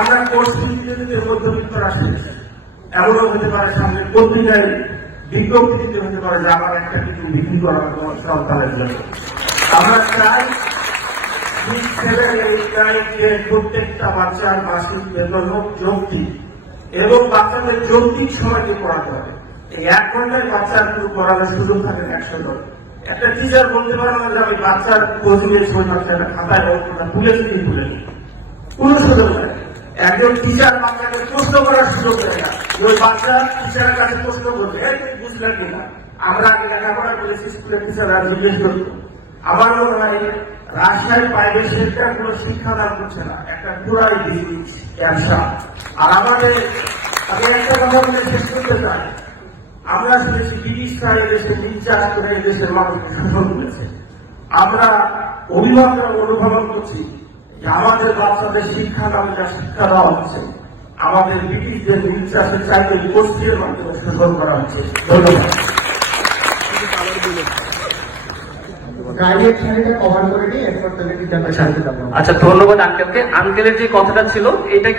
আমরা কোর্স পারে বিজ্ঞপ্তি দিতে হতে পারে যে আমার একটা করা তোমার সন্তানের জন্য। আমরা চাই প্রত্যেকটা বাচ্চার মাসিক বেতন হোক যৌক্তিক এবং বাচ্চাদের যৌক্তিক সময়কে পড়াতে হবে। এই এক ঘন্টায় বাচ্চার পুরো পড়ানোর সুযোগ থাকে একশো জন। একটা টিচার বলতে পারবে না যে আমি বাচ্চার কোচিংয়ের সময় বাচ্চাটা খাতায় অঙ্কটা তুলেনি কোন সুযোগ নেই। টিচার বাচ্চাকে প্রশ্ন করার সুযোগ দেয় না। ওই বাচ্চা টিচারের কাছে প্রশ্ন করবে বুঝলেন কিনা আমরা আগে লেখাপড়া করেছি, স্কুলের টিচার আর জিজ্ঞেস করতো আমার মনে করছে না। একটা পুরাই ব্যবসা আর আমাদের, আমি একটা কথা বলে শেষ করতে চাই। আমরা শুনেছি ব্রিটিশরা এদেশে নির্যাস করে এদেশের মানুষকে শোষণ করেছে। আমরা অভিভাবকরা অনুভব করছি আমাদের বাচ্চাদের শিক্ষা নামে যা শিক্ষা দেওয়া হচ্ছে। আমাদের ব্রিটিশদের নির্যাসের চাইতে গোষ্ঠীর মাধ্যমে শোষণ করা হচ্ছে। ধন্যবাদ। আচ্ছা ধন্যবাদ আঙ্কেলকে আঙ্কেলের যে কথাটা ছিল এটা